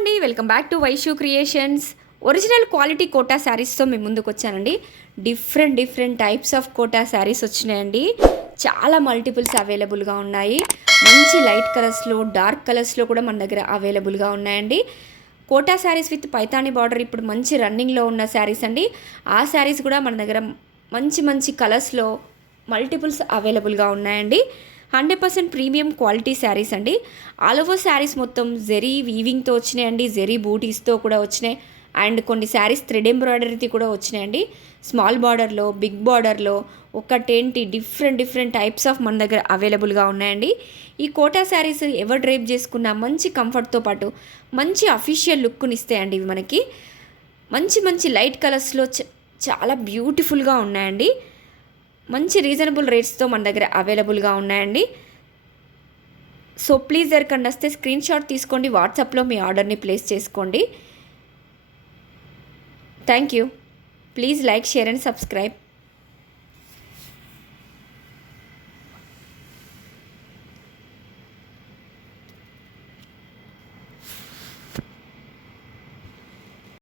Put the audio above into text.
అండి, welcome back to Vaishu creations. Original quality Kota శారీస్తో మేము ముందుకు వచ్చానండి. Different types of Kota saris వచ్చినాయండి. చాలా మల్టిపుల్స్ అవైలబుల్గా ఉన్నాయి. మంచి లైట్ కలర్స్లో, డార్క్ కలర్స్లో కూడా మన దగ్గర అవైలబుల్గా ఉన్నాయండి. కోటా శారీస్ విత్ పైతాని బార్డర్ ఇప్పుడు మంచి రన్నింగ్లో ఉన్న శారీస్ అండి. ఆ శారీస్ కూడా మన దగ్గర మంచి కలర్స్లో మల్టిపుల్స్ అవైలబుల్గా ఉన్నాయండి. 100% ప్రీమియం క్వాలిటీ శారీస్ అండి. ఆల్ ఓవర్ శారీస్ మొత్తం జెరీ వీవింగ్తో వచ్చినాయండి, జెరీ బూటీస్తో కూడా వచ్చినాయి. అండ్ కొన్ని శారీస్ థ్రెడ్ ఎంబ్రాయిడరీతో కూడా వచ్చినాయండి. స్మాల్ బార్డర్లో, బిగ్ బార్డర్లో, ఒకటేంటి డిఫరెంట్ టైప్స్ ఆఫ్ మన దగ్గర అవైలబుల్గా ఉన్నాయండి. ఈ కోటా శారీస్ ఎవరు డ్రైప్ చేసుకున్న మంచి కంఫర్ట్తో పాటు మంచి అఫీషియల్ లుక్ని ఇస్తాయండి. ఇవి మనకి మంచి లైట్ కలర్స్లో చాలా బ్యూటిఫుల్గా ఉన్నాయండి. మంచి రీజనబుల్ రేట్స్తో మన దగ్గర అవైలబుల్గా ఉన్నాయండి. సో ప్లీజ్ ఎవరికన్నా వస్తే స్క్రీన్ షాట్ తీసుకోండి, వాట్సాప్లో మీ ఆర్డర్ని ప్లేస్ చేసుకోండి. Thank you. Please like, share and subscribe.